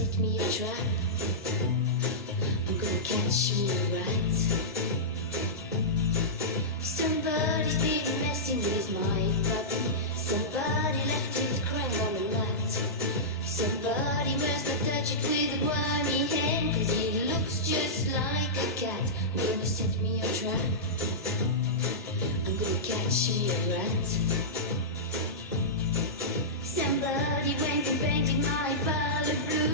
set me a trap. I'm gonna catch me a rat. Somebody's been messing with my puppy. Somebody left his crank on the mat. Somebody must have touched it with a grimy hand, 'cause he looks just like a cat. I'm gonna set me a trap. I'm gonna catch me a rat. Somebody went and painted my parlor blue.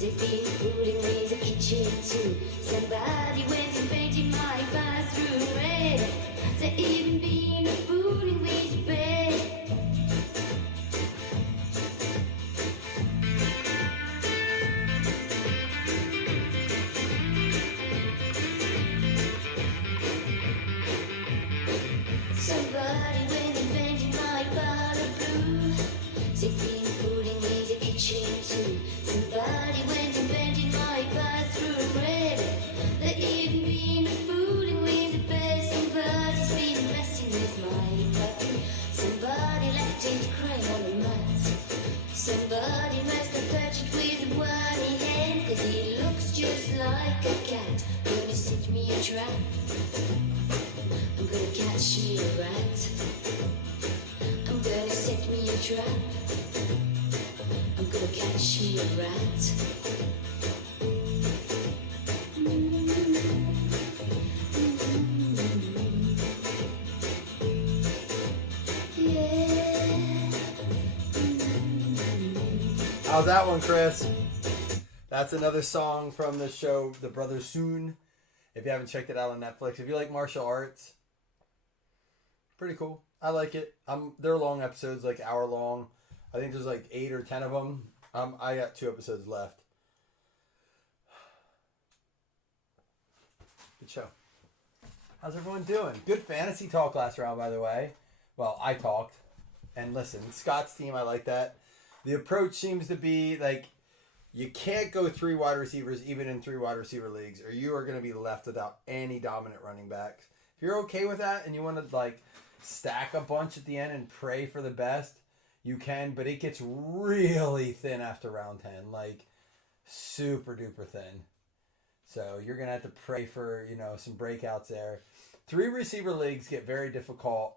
They've been fooling with the kitchen too. Somebody went and painted my bathroom red. They even been fooling with the bed. Somebody went and painted my parlor blue. They've been fooling with the kitchen too. Somebody went and painted my bathroom red. They even been fooling with the bed. Somebody's been messing with my puppy. Somebody left his crank on the mat. Somebody must have touched it with a whiny hand, 'cause he looks just like a cat. Gonna set me a trap. I'm gonna catch me a rat. I'm gonna set me a trap. I'm gonna catch me a rat. Yeah. How's that one, Chris? That's another song from the show The Brothers Soon. If you haven't checked it out on Netflix, if you like martial arts, pretty cool. I like it. They're long episodes, like hour long. I think there's like 8 or 10 of them. I got 2 episodes left. Good show. How's everyone doing? Good fantasy talk last round, by the way. Well, I talked. And listen, Scott's team, I like that. The approach seems to be like, you can't go 3 wide receivers even in 3 wide receiver leagues, or you are going to be left without any dominant running backs. If you're okay with that and you want to like stack a bunch at the end and pray for the best, you can, but it gets really thin after round 10, like super duper thin. So you're going to have to pray for, some breakouts there. 3 receiver leagues get very difficult,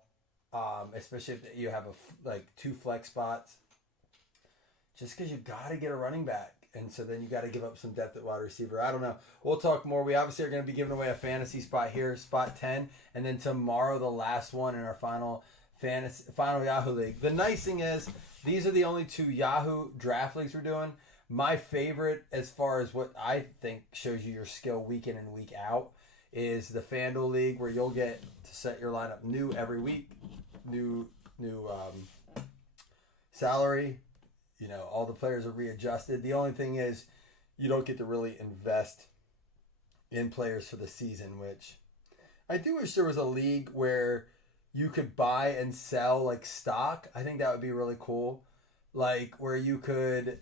especially if you have 2 flex spots, just because you got to get a running back. And so then you got to give up some depth at wide receiver. I don't know. We'll talk more. We obviously are going to be giving away a fantasy spot here, spot 10. And then tomorrow, the last one in our final Yahoo League. The nice thing is, these are the only 2 Yahoo draft leagues we're doing. My favorite, as far as what I think shows you your skill week in and week out, is the FanDuel League, where you'll get to set your lineup new every week. New salary. All the players are readjusted. The only thing is you don't get to really invest in players for the season, which I do wish there was a league where you could buy and sell like stock. I think that would be really cool. Like where you could,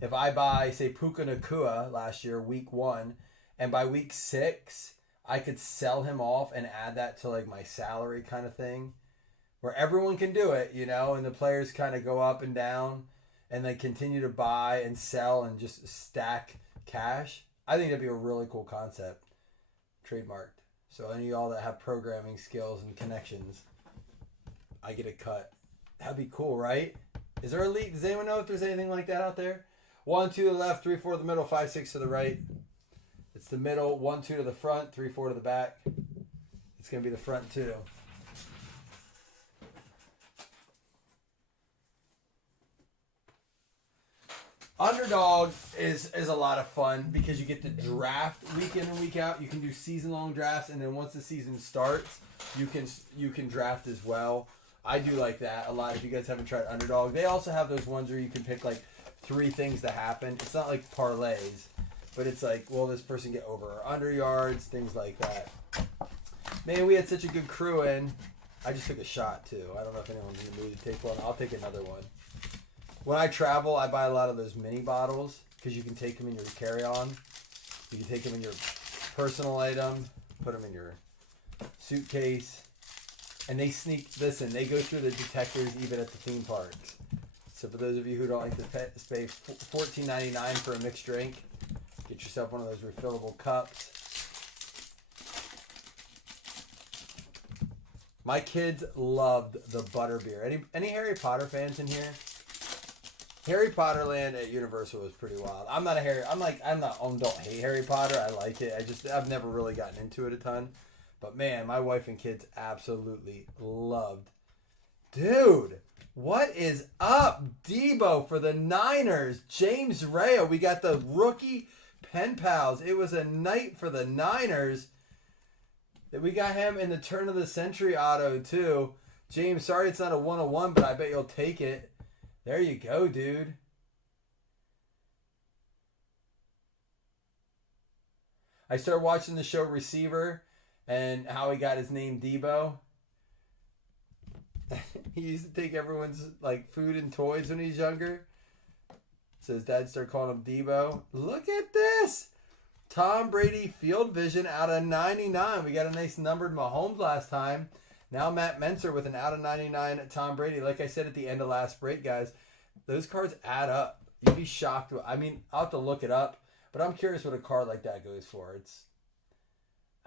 if I buy, say, Puka Nakua last year, week 1, and by week 6, I could sell him off and add that to like my salary kind of thing. Where everyone can do it, and the players kind of go up and down and they continue to buy and sell and just stack cash. I think that'd be a really cool concept. Trademarked. So any of y'all that have programming skills and connections, I get a cut. That'd be cool, right? Is there a league? Does anyone know if there's anything like that out there? 1, 2 to the left, 3, 4 to the middle, 5, 6 to the right. It's the middle. 1, 2 to the front, 3, 4 to the back. It's going to be the front too. Underdog is a lot of fun because you get to draft week in and week out. You can do season-long drafts, and then once the season starts, you can draft as well. I do like that a lot. If you guys haven't tried Underdog, they also have those ones where you can pick like 3 things to happen. It's not like parlays, but it's like, will this person get over or under yards, things like that. Man, we had such a good crew in. I just took a shot too. I don't know if anyone's in the mood to take one. I'll take another one. When I travel, I buy a lot of those mini bottles because you can take them in your carry-on. You can take them in your personal item, put them in your suitcase. And they go through the detectors even at the theme parks. So for those of you who don't like to pay $14.99 for a mixed drink, get yourself one of those refillable cups. My kids loved the butterbeer. Any Harry Potter fans in here? Harry Potter Land at Universal was pretty wild. I'm not, don't hate Harry Potter. I like it. I've never really gotten into it a ton. But man, my wife and kids absolutely loved. Dude, what is up? Debo for the Niners. James Rea. We got the rookie pen pals. It was a night for the Niners. We got him in the turn of the century auto too. James, sorry it's not a 101, but I bet you'll take it. There you go, dude. I started watching the show Receiver and how he got his name Debo. He used to take everyone's like food and toys when he was younger. So his dad started calling him Debo. Look at this. Tom Brady Field Vision out of 99. We got a nice numbered Mahomes last time. Now Matt Menser with an out of 99 at Tom Brady. Like I said at the end of last break, guys, those cards add up. You'd be shocked. I mean, I'll have to look it up, but I'm curious what a card like that goes for. It's,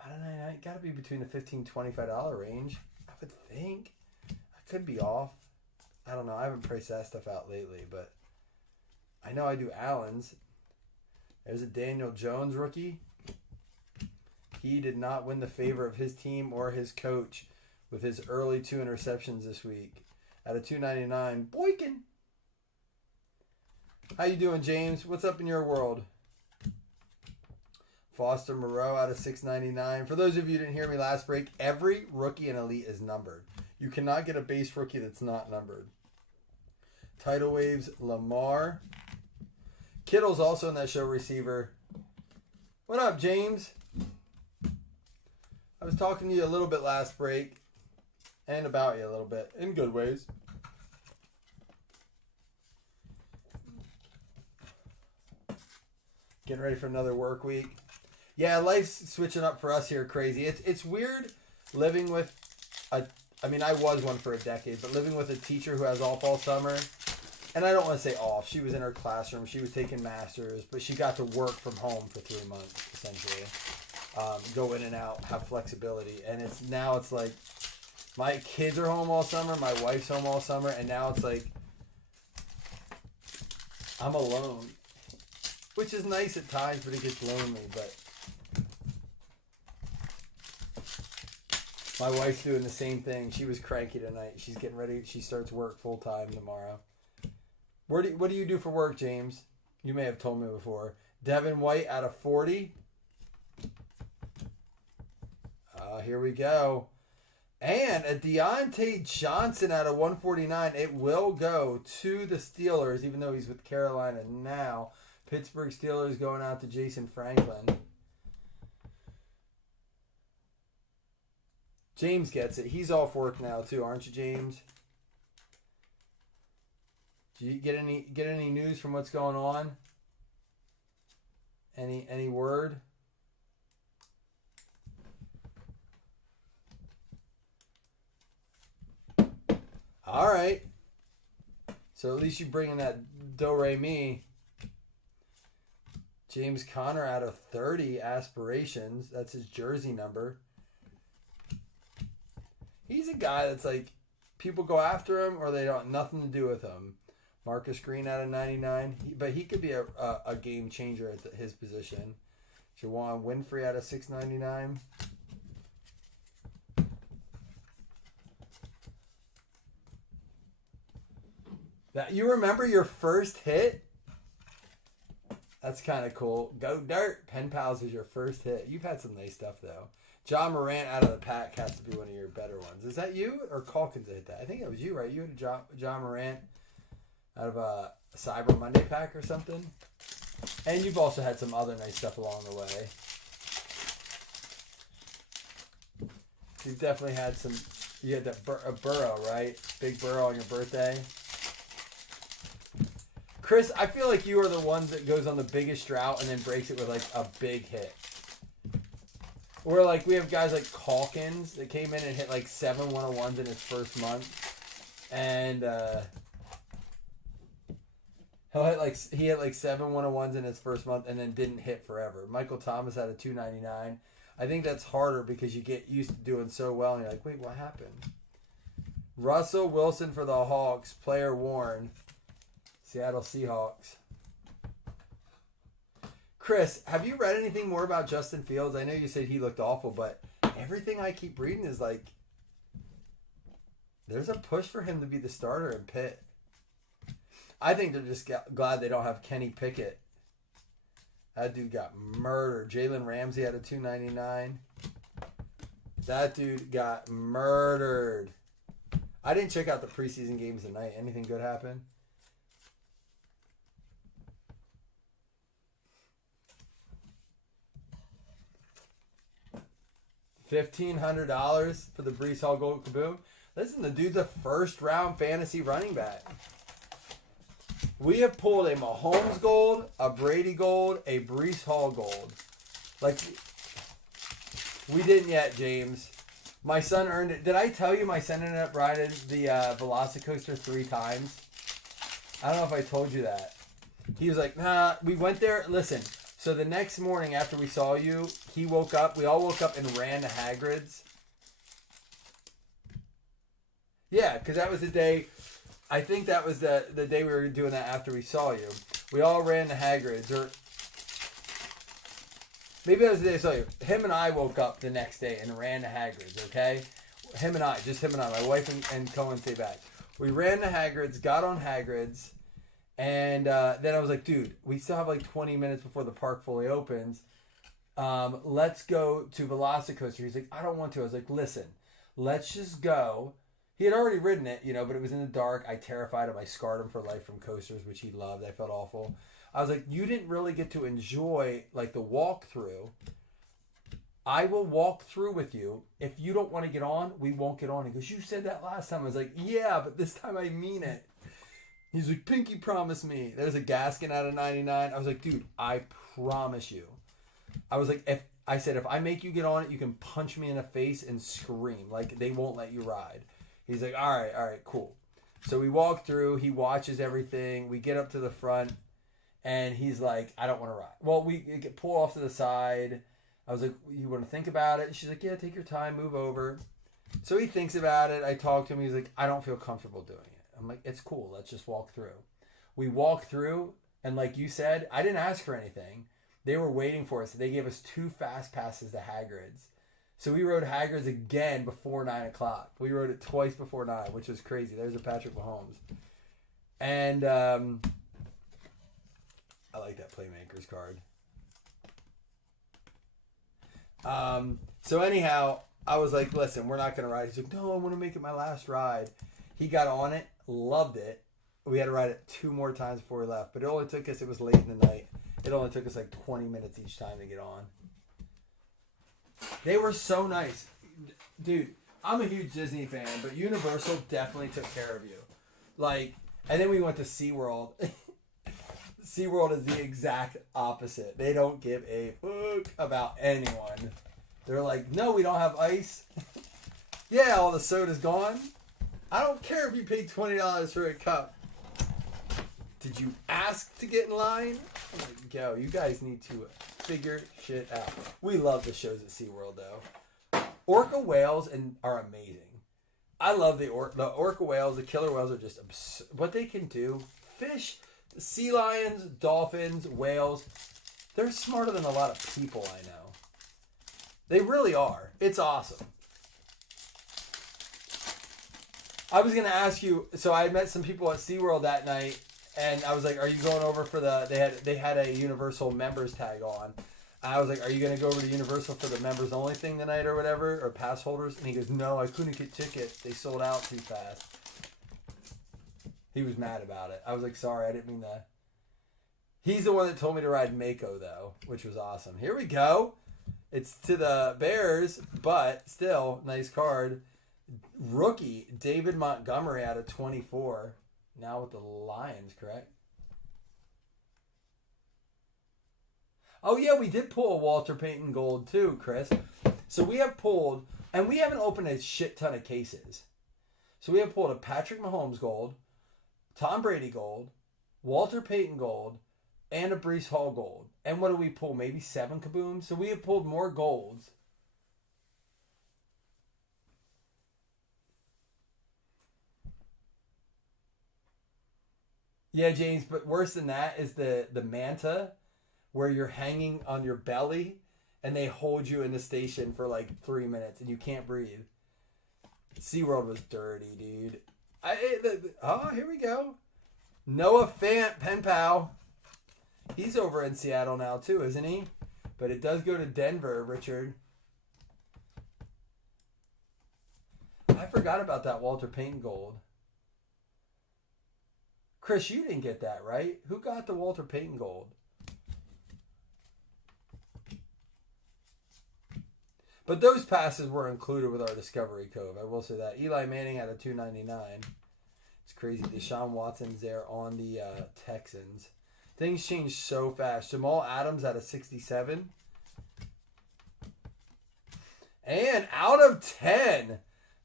I don't know, it got to be between the $15, $25 range, I would think. I could be off. I don't know. I haven't priced that stuff out lately, but I know I do Allen's. There's a Daniel Jones rookie. He did not win the favor of his team or his coach with his early 2 interceptions this week. Out of 299, Boykin. How you doing, James? What's up in your world? Foster Moreau out of 699. For those of you who didn't hear me last break, every rookie in Elite is numbered. You cannot get a base rookie that's not numbered. Tidal Waves, Lamar. Kittle's also in that show Receiver. What up, James? I was talking to you a little bit last break. And about you a little bit. In good ways. Getting ready for another work week. Yeah, life's switching up for us here crazy. It's weird living with I was one for a decade, but living with a teacher who has off all summer. And I don't want to say off. She was in her classroom. She was taking masters, but she got to work from home for 3 months, essentially. Go in and out, have flexibility. And it's like my kids are home all summer, my wife's home all summer, and now it's like I'm alone. Which is nice at times, but it gets lonely. But my wife's doing the same thing. She was cranky tonight. She's getting ready. She starts work full time tomorrow. What do you do for work, James? You may have told me before. Devin White out of 40. Here we go. And a Deontay Johnson out of 149. It will go to the Steelers, even though he's with Carolina now. Pittsburgh Steelers going out to Jason Franklin. James gets it. He's off work now too, aren't you, James? Do you get any news from what's going on? Any word? All right. So at least you bring in that do-re-mi. James Conner out of 30 aspirations. That's his jersey number. He's a guy that's like, people go after him or they don't nothing to do with him. Marcus Green out of 99. But he could be a game changer at his position. Jawan Winfrey out of 699. That you remember your first hit? That's kind of cool. Go Dirt. Pen Pals is your first hit. You've had some nice stuff, though. John Morant out of the pack has to be one of your better ones. Is that you or Calkins that hit that? I think it was you, right? You had a John Morant out of a Cyber Monday pack or something. And you've also had some other nice stuff along the way. You've definitely had some. You had that Burrow, right? Big Burrow on your birthday. Chris, I feel like you are the one that goes on the biggest drought and then breaks it with like a big hit. Or like we have guys like Calkins that came in and hit like 7 101s in his first month. And He hit like 7 101s in his first month and then didn't hit forever. Michael Thomas had a 299. I think that's harder because you get used to doing so well and you're like, wait, what happened? Russell Wilson for the Hawks, player worn. Seattle Seahawks. Chris, have you read anything more about Justin Fields? I know you said he looked awful, but everything I keep reading is like there's a push for him to be the starter in Pitt. I think they're just glad they don't have Kenny Pickett. That dude got murdered. Jalen Ramsey had a 299. That dude got murdered. I didn't check out the preseason games tonight. Anything good happen? $1,500 for the Breece Hall Gold Kaboom. Listen, the dude's a first-round fantasy running back. We have pulled a Mahomes Gold, a Brady Gold, a Breece Hall Gold. Like, we didn't yet, James. My son earned it. Did I tell you my son ended up riding the Velocicoaster 3 times? I don't know if I told you that. He was like, nah, we went there. Listen, so the next morning after we saw you, he woke up. We all woke up and ran to Hagrid's. Yeah, because that was the day. I think that was the day we were doing that after we saw you. We all ran to Hagrid's. Or maybe that was the day I saw you. Him and I woke up the next day and ran to Hagrid's, okay? Just him and I. My wife and Cohen stayed back. We ran to Hagrid's, got on Hagrid's, and then I was like, dude, we still have like 20 minutes before the park fully opens. Let's go to Velocicoaster. He's like, I don't want to. I was like, listen, let's just go. He had already ridden it, but it was in the dark. I terrified him. I scarred him for life from coasters, which he loved. I felt awful. I was like, you didn't really get to enjoy like the walkthrough. I will walk through with you. If you don't want to get on, we won't get on. He goes, you said that last time. I was like, yeah, but this time I mean it. He's like, Pinky promised me. There's a Gaskin out of 99. I was like, dude, I promise you. I was like, if I make you get on it, you can punch me in the face and scream. Like, they won't let you ride. He's like, all right, cool. So we walk through. He watches everything. We get up to the front, and he's like, I don't want to ride. Well, we pull off to the side. I was like, you want to think about it? And she's like, yeah, take your time, move over. So he thinks about it. I talk to him. He's like, I don't feel comfortable doing it. I'm like, it's cool. Let's just walk through. We walk through, and like you said, I didn't ask for anything. They were waiting for us. They gave us 2 fast passes to Hagrid's. So we rode Hagrid's again before 9 o'clock. We rode it twice before 9, which was crazy. There's a Patrick Mahomes. And I like that Playmakers card. So anyhow, I was like, listen, we're not going to ride. He's like, no, I want to make it my last ride. He got on it, loved it. We had to ride it 2 more times before we left. But it only took us, it was late in the night. It only took us like 20 minutes each time to get on. They were so nice. Dude, I'm a huge Disney fan, but Universal definitely took care of you. Like, and then we went to SeaWorld. SeaWorld is the exact opposite. They don't give a fuck about anyone. They're like, no, we don't have ice. Yeah, all the soda's gone. I don't care if you paid $20 for a cup. Did you ask to get in line? I'm like, yo, you guys need to figure shit out. We love the shows at SeaWorld, though. Orca whales are amazing. I love the orca whales. The killer whales are just absurd. What they can do. Fish, sea lions, dolphins, whales. They're smarter than a lot of people I know. They really are. It's awesome. I was going to ask you, so I met some people at SeaWorld that night, and I was like, are you going over for they had a Universal members tag on. I was like, are you going to go over to Universal for the members only thing tonight or whatever, or pass holders? And he goes, no, I couldn't get tickets. They sold out too fast. He was mad about it. I was like, sorry, I didn't mean that. He's the one that told me to ride Mako, though, which was awesome. Here we go. It's to the Bears, but still, nice card. Rookie, David Montgomery out of 24. Now with the Lions, correct? Oh, yeah, we did pull a Walter Payton Gold, too, Chris. So we have pulled, and we haven't opened a shit ton of cases. So we have pulled a Patrick Mahomes Gold, Tom Brady Gold, Walter Payton gold, and a Brees Hall gold. And what do we pull? Maybe 7 kabooms? So we have pulled more golds. Yeah, James, but worse than that is the manta where you're hanging on your belly and they hold you in the station for like 3 minutes and you can't breathe. SeaWorld was dirty, dude. Here we go. Noah Fant, pen pal. He's over in Seattle now too, isn't he? But it does go to Denver, Richard. I forgot about that Walter Payton gold. Chris, you didn't get that, right? Who got the Walter Payton gold? But those passes were included with our Discovery Cove. I will say that. Eli Manning at a $2.99. It's crazy. Deshaun Watson's there on the Texans. Things change so fast. Jamal Adams at a 67. And out of 10,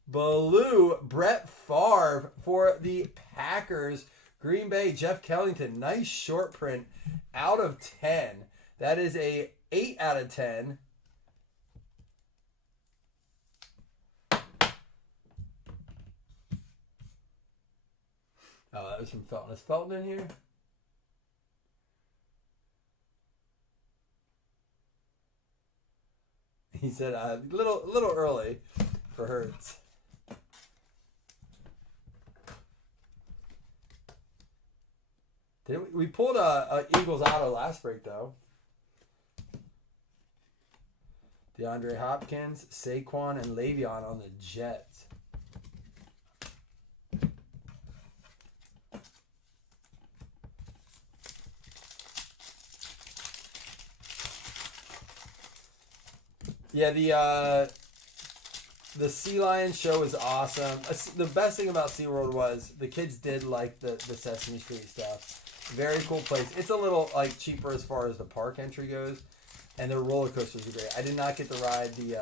Baloo Brett Favre for the Packers. Green Bay, Jeff Kellington. Nice short print out of 10. That is a 8 out of 10. Oh, that was from Felton. Is Felton in here? He said a little early for Hurts. We pulled a Eagles auto last break though. DeAndre Hopkins, Saquon, and Le'Veon on the Jets. Yeah, the Sea Lion show is awesome. The best thing about SeaWorld was the kids did like the Sesame Street stuff. Very cool place. It's a little like cheaper as far as the park entry goes, and their roller coasters are great. I did not get to ride the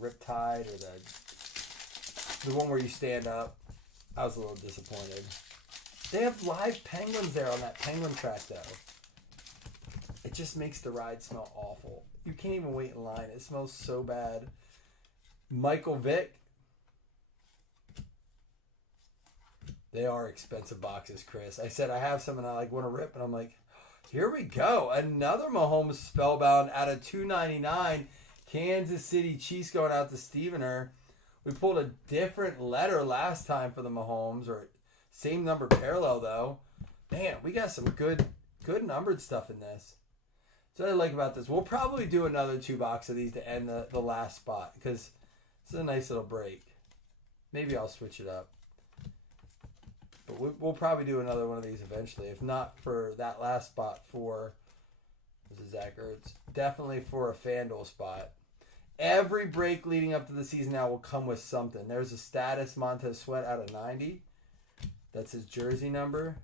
Riptide or the one where you stand up. I was a little disappointed. They have live penguins there on that penguin track though. It just makes the ride smell awful. You can't even wait in line. It smells so bad. Michael Vick. They are expensive boxes, Chris. I said I have some and I want to rip, and I'm like, here we go. Another Mahomes Spellbound out of $2.99. Kansas City Chiefs going out to Stevener. We pulled a different letter last time for the Mahomes, or same number parallel though. Man, we got some good numbered stuff in this. That's what I like about this. We'll probably do another 2 box of these to end the last spot because it's a nice little break. Maybe I'll switch it up. But we'll probably do another one of these eventually. If not for that last spot for this is Zach Ertz. Definitely for a FanDuel spot. Every break leading up to the season now will come with something. There's a status Montez Sweat out of 90. That's his jersey number.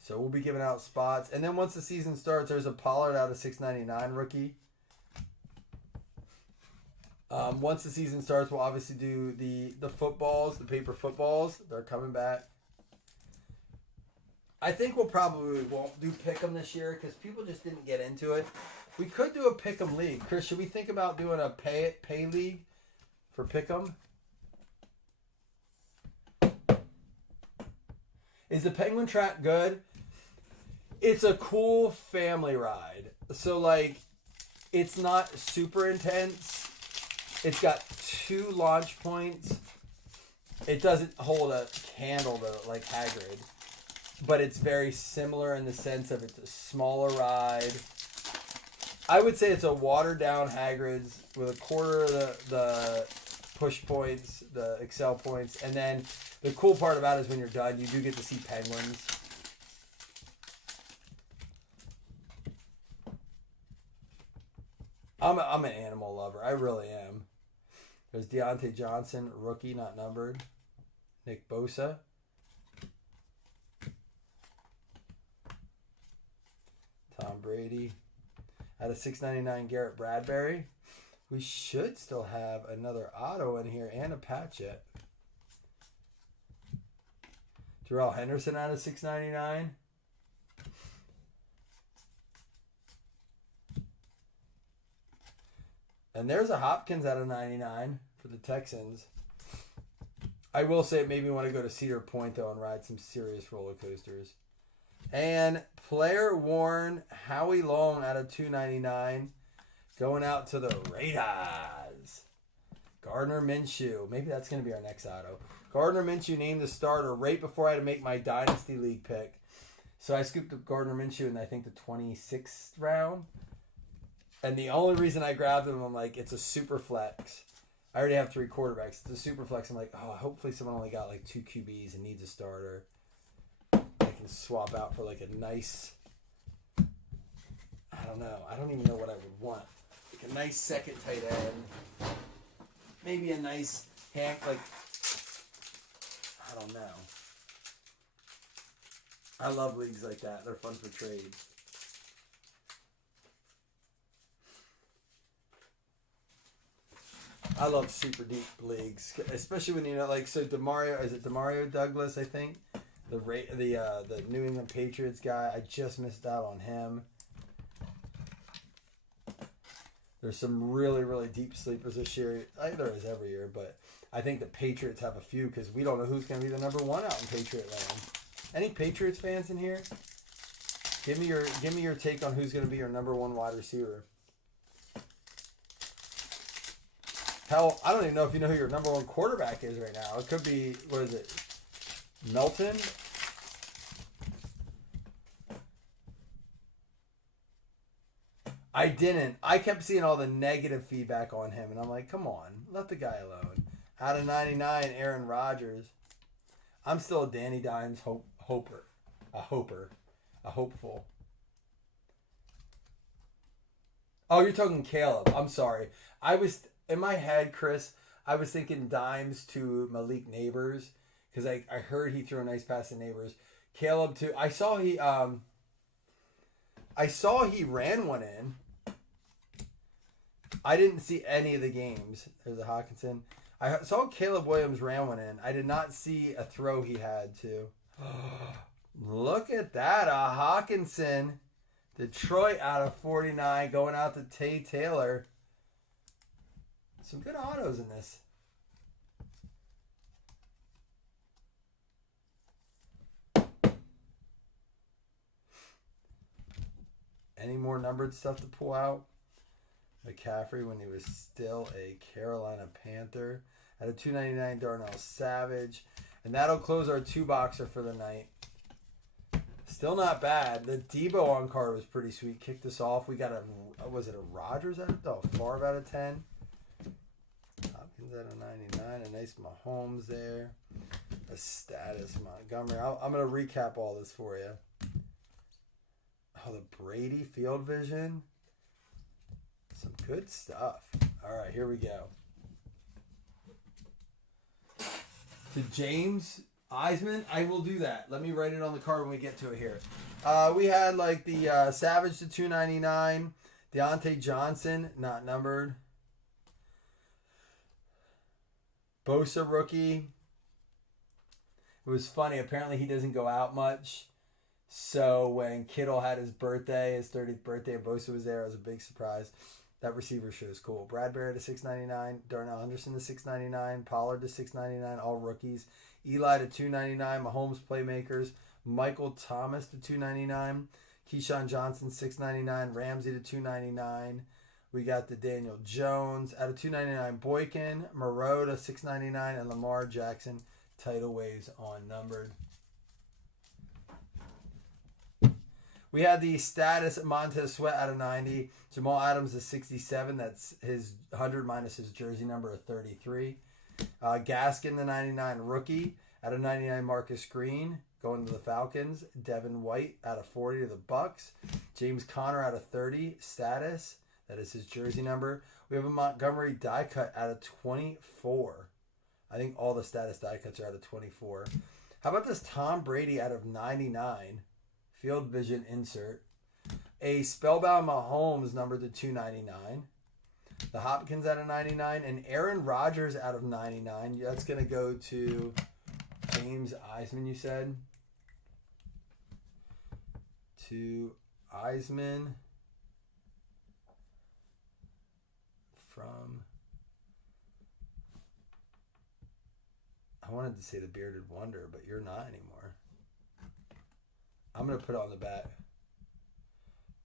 So we'll be giving out spots. And then once the season starts, there's a Pollard out of $6.99 rookie. Once the season starts, we'll obviously do the footballs, the paper footballs. They're coming back. I think we'll probably won't do Pick'em this year because people just didn't get into it. We could do a Pick'em league. Chris, should we think about doing a pay league for Pick'em? Is the Penguin Track good? It's a cool family ride. So, it's not super intense. It's got 2 launch points. It doesn't hold a candle to, Hagrid. But it's very similar in the sense of it's a smaller ride. I would say it's a watered-down Hagrid's with a quarter of the push points, the Excel points, and then the cool part about it is when you're done, you do get to see penguins. I'm an animal lover. I really am. There's Deontay Johnson, rookie, not numbered. Nick Bosa. Tom Brady. Out of $6.99, Garrett Bradbury. We should still have another auto in here and a patch yet. Darrell Henderson out of 699. And there's a Hopkins out of 99 for the Texans. I will say it made me want to go to Cedar Point, though, and ride some serious roller coasters. And player worn Howie Long out of 299 going out to the Raiders. Gardner Minshew. Maybe that's going to be our next auto. Gardner Minshew named the starter right before I had to make my Dynasty League pick. So I scooped up Gardner Minshew in, I think, the 26th round. And the only reason I grabbed him, I'm like, it's a super flex. I already have 3 quarterbacks. It's a super flex. I'm like, oh, hopefully someone only got like 2 QBs and needs a starter. I can swap out for like a nice, I don't know. I don't even know what I would want. Like a nice second tight end. Maybe a nice hand, like, I don't know. I love leagues like that. They're fun for trade. I love super deep leagues, especially when so Demario Douglas, I think, the New England Patriots guy. I just missed out on him. There's some really, really deep sleepers this year. There is every year, but I think the Patriots have a few because we don't know who's going to be the number 1 out in Patriot land. Any Patriots fans in here? Give me your take on who's going to be your number 1 wide receiver. Hell, I don't even know if you know who your number 1 quarterback is right now. It could be, what is it, Melton? I didn't. I kept seeing all the negative feedback on him, and I'm like, come on, let the guy alone. Out of 99, Aaron Rodgers. I'm still a Danny Dimes hopeful. Oh, you're talking Caleb. I'm sorry. I was... In my head, Chris, I was thinking Dimes to Malik Neighbors because I heard he threw a nice pass to Neighbors. Caleb to I saw he ran one in. I didn't see any of the games. There's a Hawkinson. I saw Caleb Williams ran one in. I did not see a throw he had to. Look at that, a Hawkinson, Detroit out of 49 going out to Tay Taylor. Some good autos in this. Any more numbered stuff to pull out? McCaffrey when he was still a Carolina Panther. At a 299, Darnell Savage. And that'll close our 2-boxer for the night. Still not bad. The Debo on card was pretty sweet. Kicked us off. We got was it a Rodgers out of, Favre out of 10. Hopkins out of 99. A nice Mahomes there. A status Montgomery. I'm going to recap all this for you. Oh, the Brady Field Vision. Some good stuff. All right, here we go. To James Eisman, I will do that. Let me write it on the card when we get to it here. We had like the Savage to 299. Deontay Johnson, not numbered. Bosa rookie. It was funny. Apparently he doesn't go out much. So when Kittle had his birthday, his 30th birthday, and Bosa was there, it was a big surprise. That receiver show is cool. Bradbury to 699. Darnell Henderson to 699. Pollard to 699. All rookies. Eli to 299. Mahomes playmakers. Michael Thomas to 299. Keyshawn Johnson 699. Ramsey to 299. We got the Daniel Jones out of 299. Boykin, Moreau to 699, and Lamar Jackson tidal waves on numbered. We had the status Montez Sweat out of 90. Jamal Adams to 67. That's his 100 minus his jersey number of 33. Gaskin the 99 rookie out of 99. Marcus Green going to the Falcons. Devin White out of 40 to the Bucks. James Conner out of 30 status. That is his jersey number. We have a Montgomery die cut out of 24. I think all the status die cuts are out of 24. How about this Tom Brady out of 99? Field Vision insert. A Spellbound Mahomes number to 299. The Hopkins out of 99. And Aaron Rodgers out of 99. That's going to go to James Eisman, you said? To Eisman from... I wanted to say the Bearded Wonder, but you're not anymore. I'm going to put it on the back,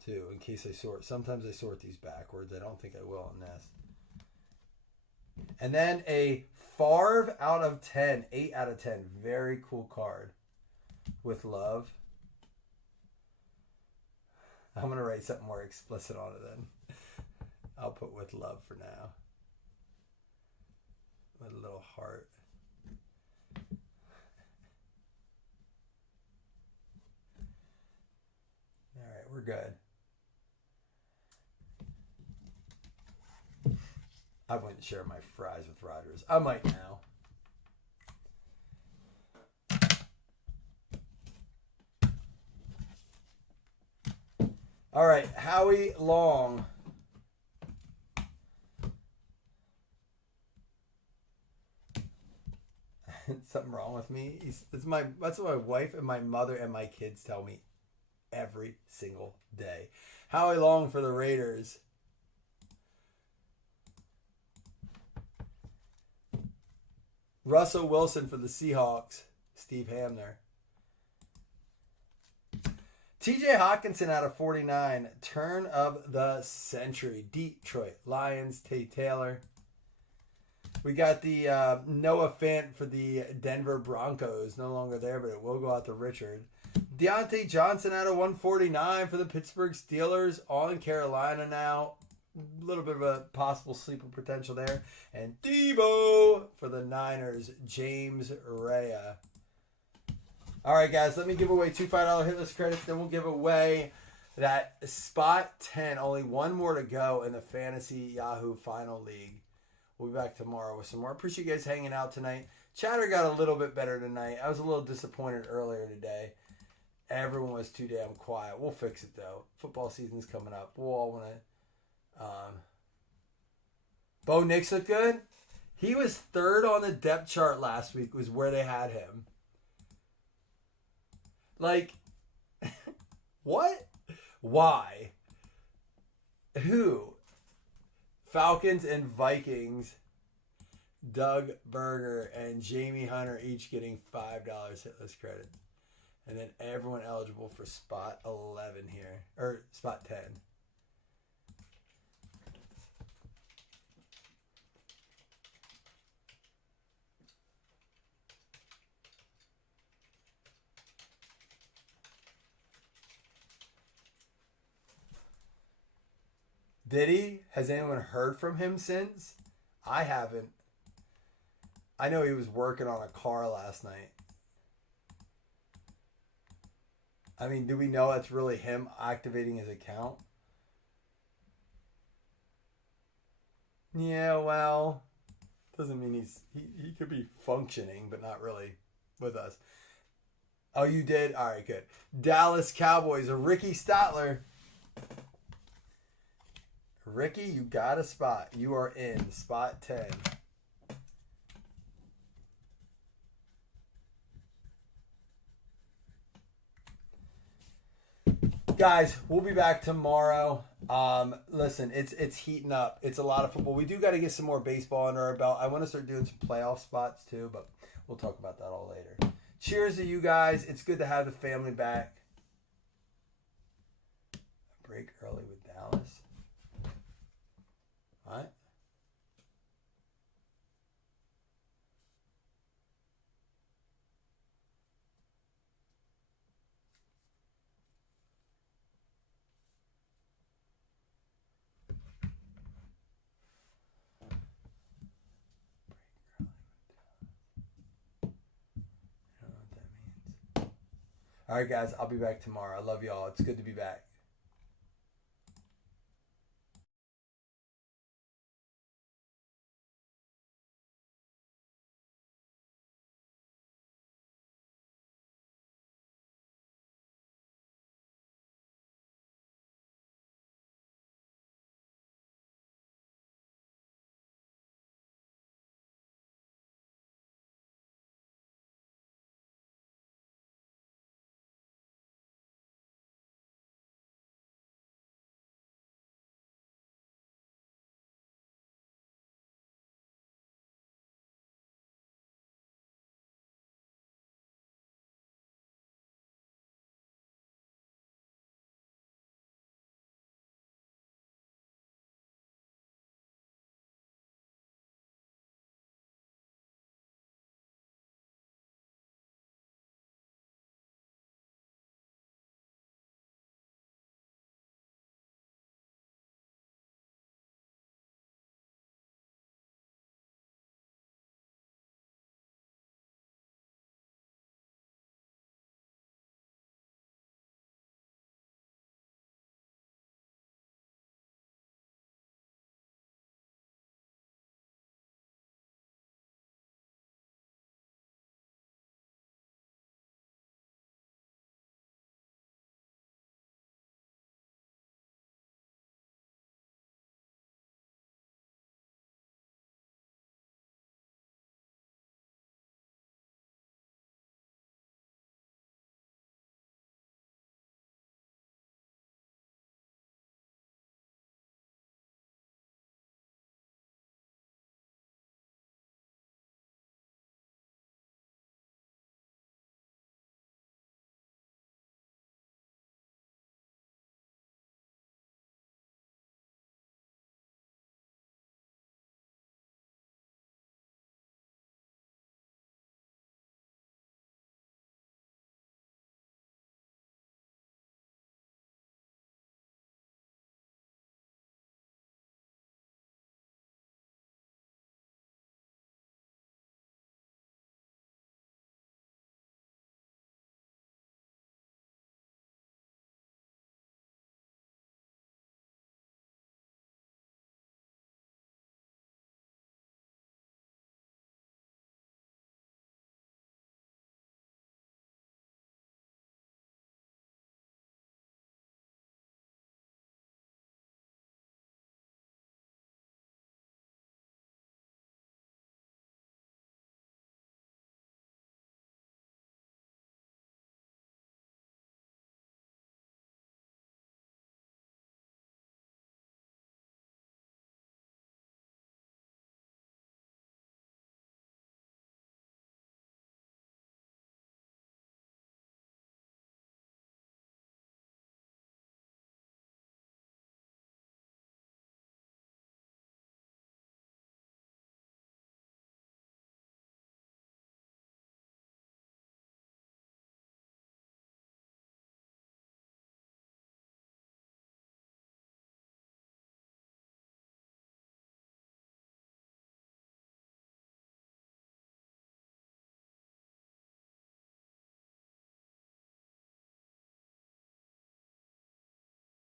too, in case I sort. Sometimes I sort these backwards. I don't think I will on this. And then a Favre out of 10. 8 out of 10. Very cool card. With love. I'm going to write something more explicit on it then. I'll put with love for now. With a little heart. All right, we're good. I wouldn't share my fries with Rogers. I might now. All right, Howie Long. Something wrong with me? That's what my wife and my mother and my kids tell me every single day. Howie Long for the Raiders. Russell Wilson for the Seahawks. Steve Hamner. TJ Hawkinson out of 49. Turn of the century. Detroit Lions. Tate Taylor. We got the Noah Fant for the Denver Broncos. No longer there, but it will go out to Richard. Deontay Johnson out of 149 for the Pittsburgh Steelers. All in Carolina now. A little bit of a possible sleeper potential there. And Debo for the Niners. James Rhea. All right, guys. Let me give away 2 $5 hitless credits. Then we'll give away that spot 10. Only one more to go in the Fantasy Yahoo Final League. We'll be back tomorrow with some more. Appreciate you guys hanging out tonight. Chatter got a little bit better tonight. I was a little disappointed earlier today. Everyone was too damn quiet. We'll fix it, though. Football season's coming up. We'll all want to... Bo Nix looked good. He was third on the depth chart last week, was where they had him. Like, what? Why? Who? Falcons and Vikings, Doug Berger and Jamie Hunter each getting $5 hitless credit. And then everyone eligible for spot 11 here. Or spot 10. Did he? Has anyone heard from him since? I haven't. I know he was working on a car last night. I mean, do we know that's really him activating his account? Yeah, well, doesn't mean he could be functioning, but not really with us. Oh, you did? All right, good. Dallas Cowboys, a Ricky Statler. Ricky, you got a spot. You are in spot 10. Guys, we'll be back tomorrow. Listen, it's heating up. It's a lot of football. We do got to get some more baseball under our belt. I want to start doing some playoff spots too, but we'll talk about that all later. Cheers to you guys. It's good to have the family back. Break early with Dallas. What? I don't know what that means. All right, guys. I'll be back tomorrow. I love y'all. It's good to be back.